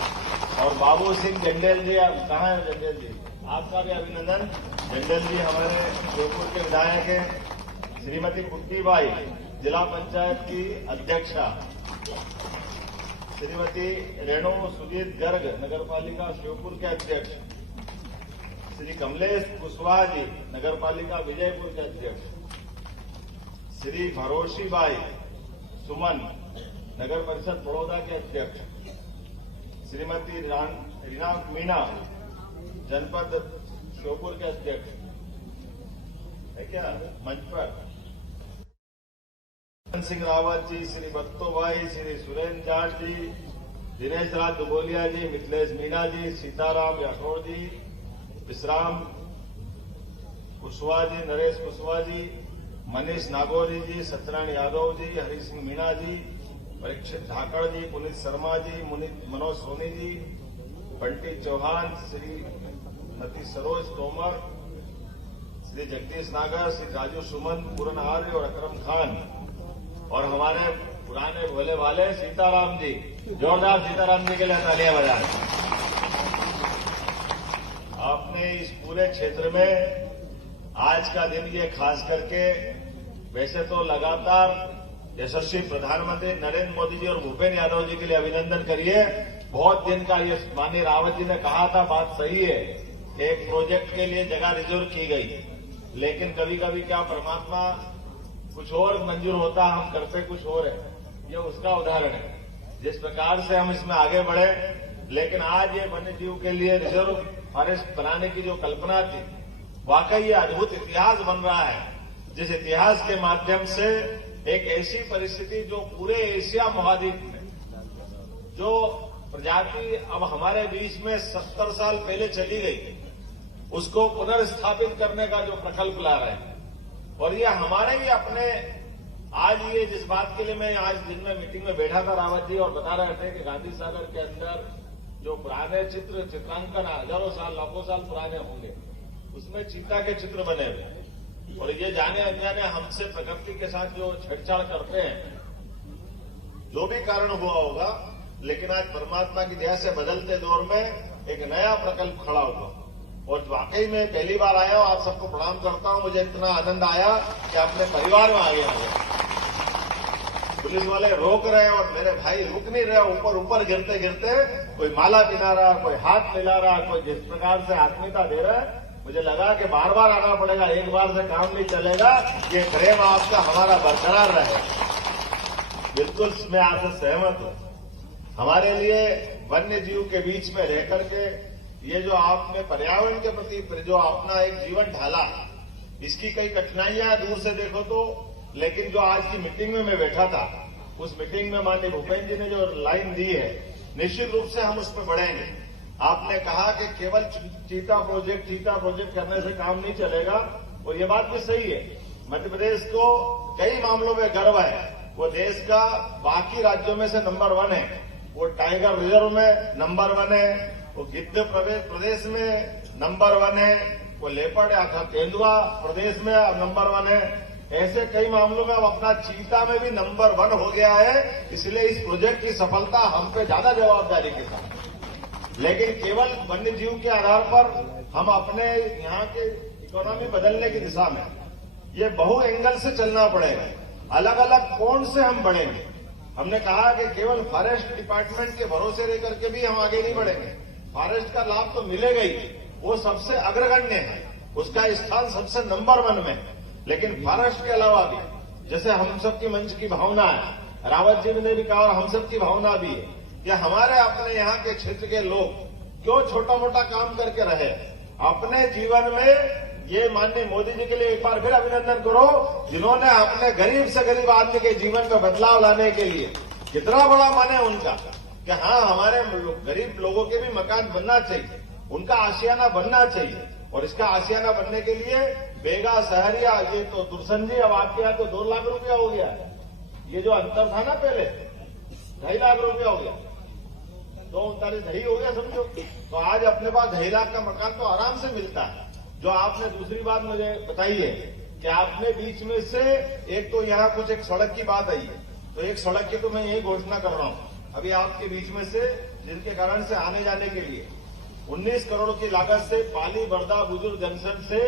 और बाबू सिंह जंडेल जी, कहाँ है जंडेल जी? आपका भी अभिनंदन। जंडेल जी हमारे जोधपुर के विधायक हैं। श्रीमती पुट्टीबाई जिला पंचायत की अध्यक्षा, श्रीमती रेणु सुजीत गर्ग नगरपालिका श्योपुर के अध्यक्ष, श्री कमलेश कुशवाहा जी नगरपालिका विजयपुर के अध्यक्ष, श्री भरोशीबाई सुमन नगर परिषद बड़ौदा के अध्यक्ष, श्रीमती रीना मीना जनपद श्योपुर के अध्यक्ष है क्या मंच पर, सिंह रावत जी, श्री बत्तो भाई, श्री सुरेंद्र जाट जी, दिनेश राज दुबोलिया जी, मिथिलेश मीना जी, सीताराम राठौड़ जी, विश्राम कुशवाहा जी, नरेश कुशवाहा जी, मनीष नागौरी जी, सत्यनारायण यादव जी, हरि सिंह मीणा जी, परीक्षित धाकड़ जी, पुनीत शर्मा जी, मनोज सोनी जी, बंटी चौहान, श्रीमती सरोज तोमर, श्री जगदीश नागर, श्री राजू सुमन, पूरन आर्य और अकरम खान, और हमारे पुराने भोले वाले सीताराम जी। जोरदार सीताराम जी के लिए तालियां बजाएं। आपने इस पूरे क्षेत्र में आज का दिन ये खास करके, वैसे तो लगातार यशस्वी प्रधानमंत्री नरेंद्र मोदी जी और भूपेन्द्र यादव जी के लिए अभिनंदन करिए। बहुत दिन का ये माननीय रावत जी ने कहा था, बात सही है, एक प्रोजेक्ट के लिए जगह रिजर्व की गई, लेकिन कभी कभी क्या परमात्मा कुछ और मंजूर होता, हम करते कुछ और है। ये उसका उदाहरण है जिस प्रकार से हम इसमें आगे बढ़े। लेकिन आज ये वन्य जीव के लिए रिजर्व फॉरेस्ट बनाने की जो कल्पना थी, वाकई ये अद्भुत इतिहास बन रहा है, जिस इतिहास के माध्यम से एक ऐसी परिस्थिति जो पूरे एशिया महाद्वीप में जो प्रजाति अब हमारे बीच में 70 साल पहले चली गई, उसको पुनर्स्थापित करने का जो प्रकल्प ला रहे हैं। और ये हमारे ही अपने, आज ये जिस बात के लिए मैं आज दिन में मीटिंग में बैठा था, रावत जी और बता रहे थे कि गांधी सागर के अंदर जो पुराने चित्रांकन हजारों साल लाखों साल पुराने होंगे, उसमें चीता के चित्र बने हुए, और ये जाने अनजाने हमसे प्रकृति के साथ जो छेड़छाड़ करते हैं, जो भी कारण हुआ होगा, लेकिन आज परमात्मा की दया से बदलते दौर में एक नया प्रकल्प खड़ा हुआ। और वाकई में पहली बार आया हूं, आप सबको प्रणाम करता हूं। मुझे इतना आनंद आया कि अपने परिवार में आ गया। पुलिस वाले रोक रहे हैं और मेरे भाई रुक नहीं रहे, ऊपर ऊपर गिरते गिरते कोई माला पिला रहा, कोई हाथ मिला रहा, कोई जिस प्रकार से आत्मीयता दे रहा है। मुझे लगा कि बार बार आना पड़ेगा, एक बार से काम नहीं चलेगा, ये प्रेम आपका हमारा बरकरार रहे। बिल्कुल मैं आपसे सहमत हूं। हमारे लिए वन्य जीव के बीच में रह करके ये जो आपने पर्यावरण के प्रति जो अपना एक जीवन ढाला, इसकी कई कठिनाइयां दूर से देखो तो, लेकिन जो आज की मीटिंग में मैं बैठा था, उस मीटिंग में माननीय भूपेन्द्र जी ने जो लाइन दी है, निश्चित रूप से हम उस पर बढ़ेंगे। आपने कहा कि केवल चीता प्रोजेक्ट करने से काम नहीं चलेगा, और ये बात भी सही है। मध्य प्रदेश को कई मामलों में गर्व है, वो देश का बाकी राज्यों में से नंबर 1 है। वो टाइगर रिजर्व में नंबर 1 है, वो गिद्ध प्रदेश में नंबर 1 है, वो लेपर्ड या तेंदुआ प्रदेश में नंबर 1 है। ऐसे कई मामलों में अब अपना चीता में भी नंबर 1 हो गया है। इसलिए इस प्रोजेक्ट की सफलता हम पे ज्यादा जवाबदारी के साथ, लेकिन केवल वन्य जीव के आधार पर हम अपने यहाँ के इकोनॉमी बदलने की दिशा में ये बहु एंगल से चलना पड़ेगा। अलग अलग कोण से हम बढ़ेंगे। हमने कहा कि केवल फॉरेस्ट डिपार्टमेंट के भरोसे रह करके भी हम आगे नहीं बढ़ेंगे। फॉरेस्ट का लाभ तो मिलेगा ही, वो सबसे अग्रगण्य है, उसका स्थान सबसे नंबर 1 में। लेकिन फॉरेस्ट के अलावा भी, जैसे हम सबकी मंच की भावना है, रावत जी ने भी कहा और हम सबकी भावना भी है कि हमारे अपने यहाँ के क्षेत्र के लोग क्यों छोटा मोटा काम करके रहे, अपने जीवन में ये माननीय मोदी जी के लिए एक बार फिर अभिनंदन करो, जिन्होंने अपने गरीब से गरीब आदमी के जीवन में बदलाव लाने के लिए कितना बड़ा मन है उनका कि हाँ हमारे गरीब लोगों के भी मकान बनना चाहिए, उनका आशियाना बनना चाहिए। और इसका आशियाना बनने के लिए बेगा सहरिया ये तो दुर्सन जी अब आपके यहाँ तो 2 लाख रुपया हो गया है। ये जो अंतर था ना पहले 2.5 लाख रुपया हो गया, 239 हो गया समझो। तो आज अपने पास 2.5 लाख का मकान तो आराम से मिलता है। जो आपने दूसरी बात मुझे बताई है कि आपने बीच में से एक तो यहाँ कुछ एक सड़क की बात आई है, तो एक सड़क की तो मैं यही घोषणा कर रहा हूँ अभी आपके बीच में से, जिनके कारण से आने जाने के लिए 19 करोड़ की लागत से पाली बर्दा बुजुर्ग जंक्शन से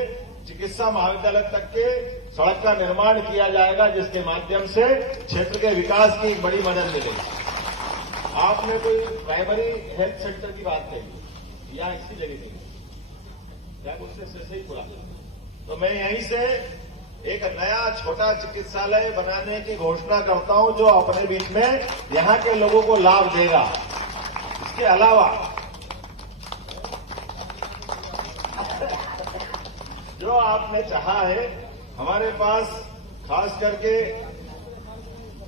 चिकित्सा महाविद्यालय तक के सड़क का निर्माण किया जाएगा, जिसके माध्यम से क्षेत्र के विकास की एक बड़ी मदद मिलेगी। आपने कोई प्राइमरी हेल्थ सेंटर की बात कही या इसी जगह की क्या उससे ही पूरा, तो मैं यहीं से एक नया छोटा चिकित्सालय बनाने की घोषणा करता हूं जो अपने बीच में यहां के लोगों को लाभ देगा। इसके अलावा जो आपने चाहा है, हमारे पास खास करके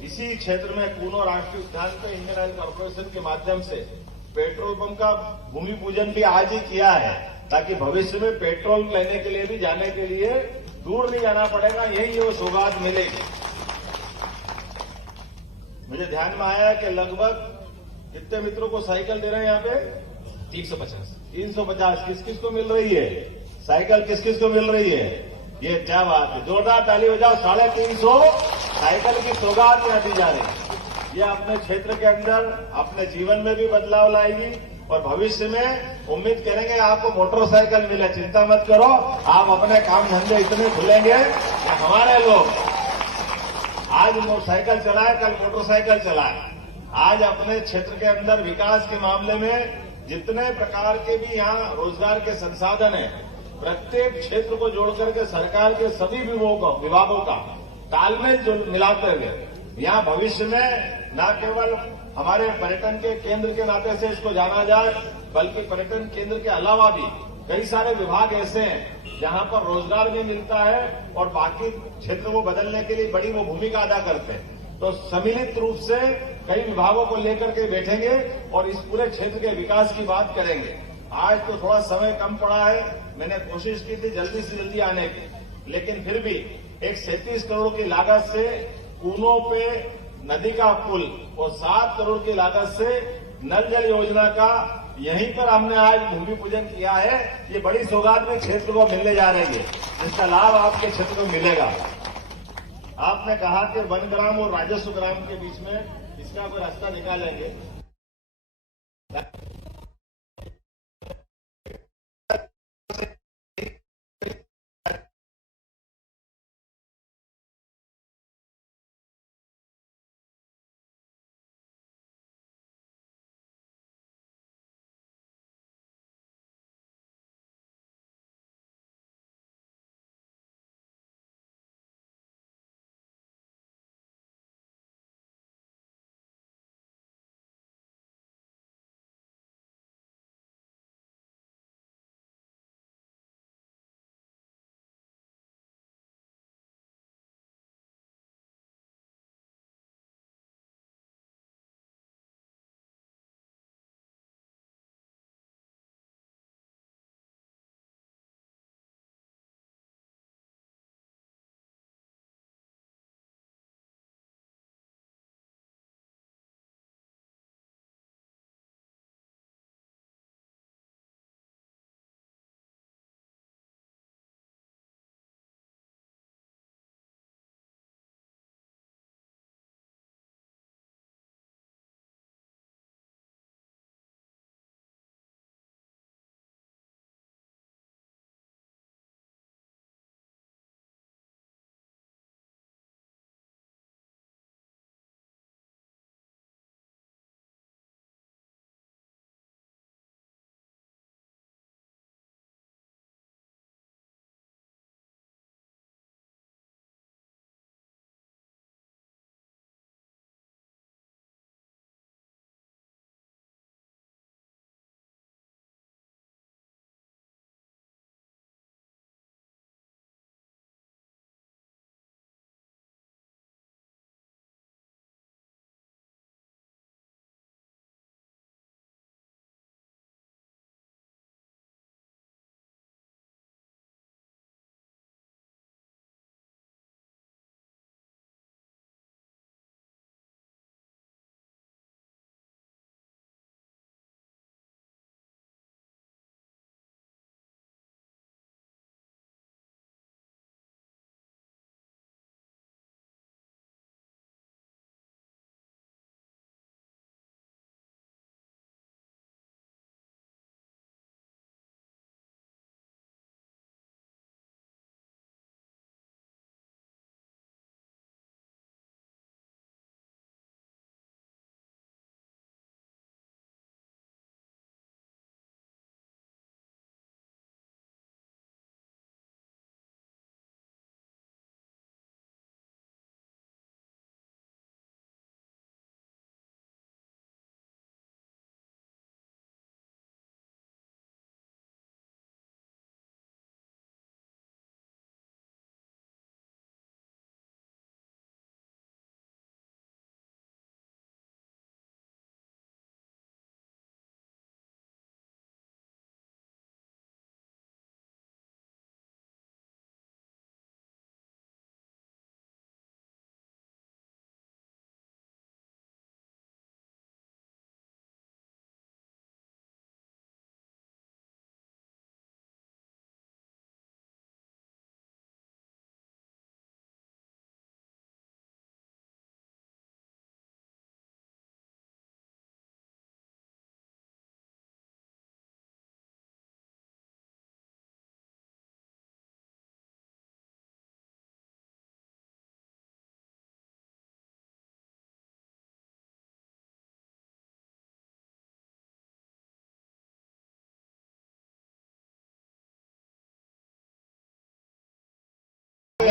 इसी क्षेत्र में कूनो राष्ट्रीय उद्यान पे इंडियन ऑयल कॉर्पोरेशन के माध्यम से पेट्रोल पंप का भूमि पूजन भी आज ही किया है, ताकि भविष्य में पेट्रोल लेने के लिए भी जाने के लिए दूर नहीं जाना पड़ेगा, यही वो सौगात मिलेगी। मुझे ध्यान में आया कि लगभग कितने मित्रों को साइकिल दे रहे हैं यहाँ पे 350 किस किस को मिल रही है साइकिल, किस किस को मिल रही है, ये क्या बात है, जोरदार ताली बजाओ। 350 साइकिल की सौगात यहाँ दी जा रही है। ये अपने क्षेत्र के अंदर अपने जीवन में भी बदलाव लाएगी और भविष्य में उम्मीद करेंगे आपको मोटरसाइकिल मिले। चिंता मत करो, आप अपने काम धंधे इतने खुलेंगे कि हमारे लोग आज मोटरसाइकिल चलाए कल मोटरसाइकिल चलाए। आज अपने क्षेत्र के अंदर विकास के मामले में जितने प्रकार के भी यहाँ रोजगार के संसाधन है, प्रत्येक क्षेत्र को जोड़कर के सरकार के सभी विभागों का तालमेल मिलाते हुए यहाँ भविष्य में न केवल हमारे पर्यटन के केंद्र के नाते से इसको जाना जाए, बल्कि पर्यटन केंद्र के अलावा भी कई सारे विभाग ऐसे हैं जहां पर रोजगार भी मिलता है और बाकी क्षेत्र को बदलने के लिए बड़ी वो भूमिका अदा करते हैं। तो सम्मिलित रूप से कई विभागों को लेकर के बैठेंगे और इस पूरे क्षेत्र के विकास की बात करेंगे। आज तो थोड़ा समय कम पड़ा है, मैंने कोशिश की थी जल्दी से जल्दी आने की, लेकिन फिर भी एक 37 करोड़ की लागत से कूनों पे नदी का पुल और 7 करोड़ की लागत से नल जल योजना का यहीं पर हमने आज भूमि पूजन किया है। ये बड़ी सौगात में क्षेत्र को मिलने जा रही है, जिसका लाभ आपके क्षेत्र को मिलेगा। आपने कहा कि वन ग्राम और राजस्व ग्राम के बीच में इसका कोई रास्ता निकालेंगे।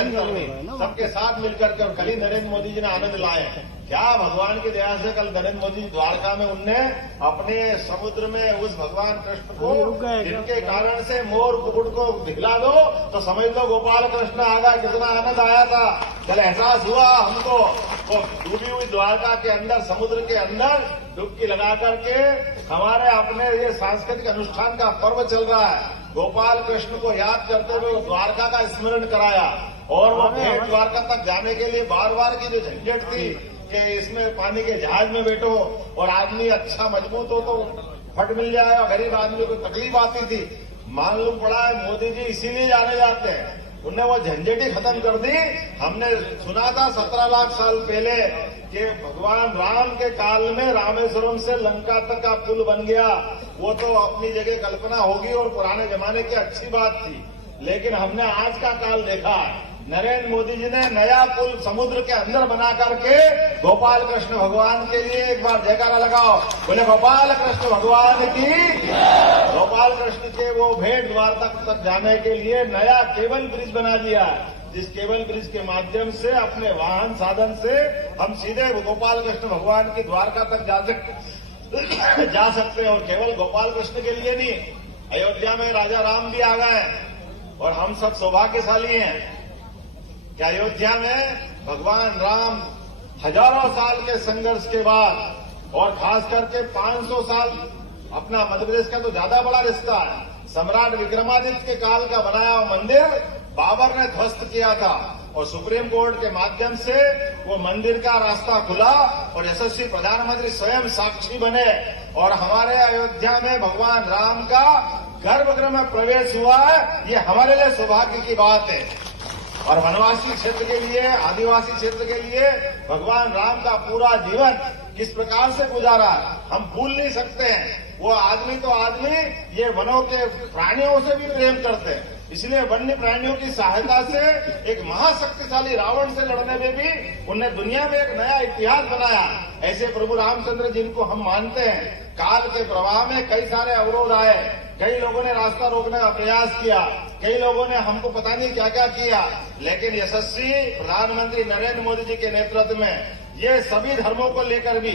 73 में सबके साथ मिलकर के, और कल ही नरेंद्र मोदी जी ने आनंद लाए। क्या भगवान की दया से कल नरेंद्र मोदी द्वारका में उनने अपने समुद्र में उस भगवान कृष्ण को, जिनके कारण से मोर कुकुट को दिखला दो तो समझ लो गोपाल कृष्ण आ गया। कितना आनंद आया था, कल एहसास हुआ हमको। वो डूबी हुई द्वारका के अंदर, समुद्र के अंदर डुबकी लगा करके हमारे अपने ये सांस्कृतिक अनुष्ठान का पर्व चल रहा है। गोपाल कृष्ण को याद करते हुए द्वारका का स्मरण कराया, और वो भेंट द्वारका तक जाने के लिए बार बार की जो झंझट थी कि इसमें पानी के जहाज में बैठो और आदमी अच्छा मजबूत हो तो फट मिल जाए, और गरीब आदमी को तकलीफ आती थी, मालूम पड़ा है मोदी जी इसीलिए जाने जाते हैं। उन्होंने वो झंझट ही खत्म कर दी। हमने सुना था 17 लाख साल पहले कि भगवान राम के काल में रामेश्वरम से लंका तक का पुल बन गया। वो तो अपनी जगह कल्पना होगी और पुराने जमाने की अच्छी बात थी, लेकिन हमने आज का काल देखा है। नरेंद्र मोदी जी ने नया पुल समुद्र के अंदर बना करके गोपाल कृष्ण भगवान के लिए एक बार जयकारा लगाओ, बोले गोपाल कृष्ण भगवान की। गोपाल कृष्ण के वो भेंट द्वारका तक जाने के लिए नया केबल ब्रिज बना दिया, जिस केबल ब्रिज के माध्यम से अपने वाहन साधन से हम सीधे गोपाल कृष्ण भगवान की द्वारका तक जा सकते हैं। और केवल गोपाल कृष्ण के लिए नहीं, अयोध्या में राजा राम भी आ गए, और हम सब सौभाग्यशाली हैं कि अयोध्या में भगवान राम हजारों साल के संघर्ष के बाद, और खास करके 500 साल, अपना मध्य प्रदेश का तो ज्यादा बड़ा रिश्ता है, सम्राट विक्रमादित्य के काल का बनाया हुआ मंदिर बाबर ने ध्वस्त किया था, और सुप्रीम कोर्ट के माध्यम से वो मंदिर का रास्ता खुला, और यशस्वी प्रधानमंत्री स्वयं साक्षी बने, और हमारे अयोध्या में भगवान राम का गर्भगृह में प्रवेश हुआ है। ये हमारे लिए सौभाग्य की बात है। और वनवासी क्षेत्र के लिए, आदिवासी क्षेत्र के लिए भगवान राम का पूरा जीवन किस प्रकार से गुजारा हम भूल नहीं सकते हैं। वो आदमी तो आदमी, ये वनों के प्राणियों से भी प्रेम करते हैं, इसलिए वन्य प्राणियों की सहायता से एक महाशक्तिशाली रावण से लड़ने में भी उन्होंने दुनिया में एक नया इतिहास बनाया। ऐसे प्रभु रामचंद्र जिनको हम मानते हैं, काल के प्रवाह में कई सारे अवरोध आए, कई लोगों ने रास्ता रोकने का प्रयास किया, कई लोगों ने हमको पता नहीं क्या क्या किया, लेकिन यशस्वी प्रधानमंत्री नरेंद्र मोदी जी के नेतृत्व में ये सभी धर्मों को लेकर भी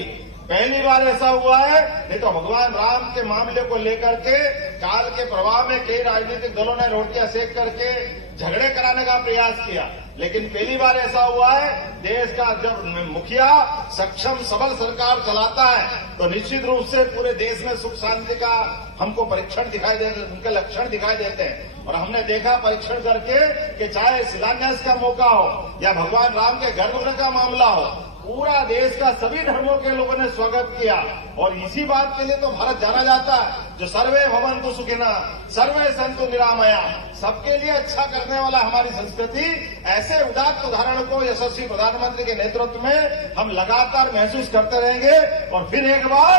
पहली बार ऐसा हुआ है। नहीं तो भगवान राम के मामले को लेकर के काल के प्रवाह में कई राजनीतिक दलों ने रोटियां सेक करके झगड़े कराने का प्रयास किया, लेकिन पहली बार ऐसा हुआ है। देश का जब मुखिया सक्षम सबल सरकार चलाता है तो निश्चित रूप से पूरे देश में सुख शांति का हमको परीक्षण दिखाई देते, उनके लक्षण दिखाई देते हैं। और हमने देखा परीक्षण करके कि चाहे शिलान्यास का मौका हो या भगवान राम के गर्भगृह का मामला हो, पूरा देश का सभी धर्मों के लोगों ने स्वागत किया। और इसी बात के लिए तो भारत जाना जाता है, जो सर्वे भवन्तु सुखिनः, सर्वे सन्तु निरामया, सबके लिए अच्छा करने वाला हमारी संस्कृति। ऐसे उदात्त उदाहरण को यशस्वी प्रधानमंत्री के नेतृत्व में हम लगातार महसूस करते रहेंगे। और फिर एक बार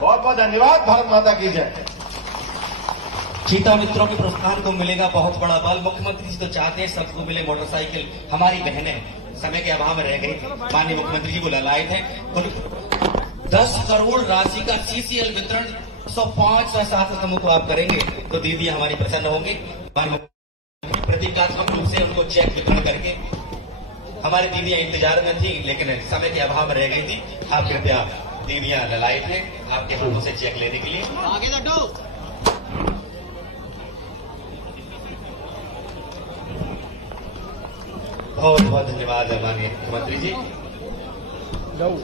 बहुत बहुत धन्यवाद। भारत माता की जय। चीता मित्रों के प्रस्थान को मिलेगा बहुत बड़ा बल। मुख्यमंत्री जी तो चाहते हैं सबको मिले मोटरसाइकिल। हमारी बहनें समय के अभाव में रह गई, माननीय मुख्यमंत्री जी को ललायत है। 10 करोड़ राशि का सीसीएल वितरण 105 समूह को आप करेंगे तो दीदी हमारी प्रसन्न होंगी। प्रतीकात्मक रूप से उनको चेक वितरण करके, हमारी दीदियां इंतजार में थी लेकिन समय के अभाव में रह गई थी। आप कृपया दीदियां ललायत हैं आपके हाथों से चेक लेने के लिए। बहुत बहुत धन्यवाद माननीय मुख्यमंत्री जी। जाओ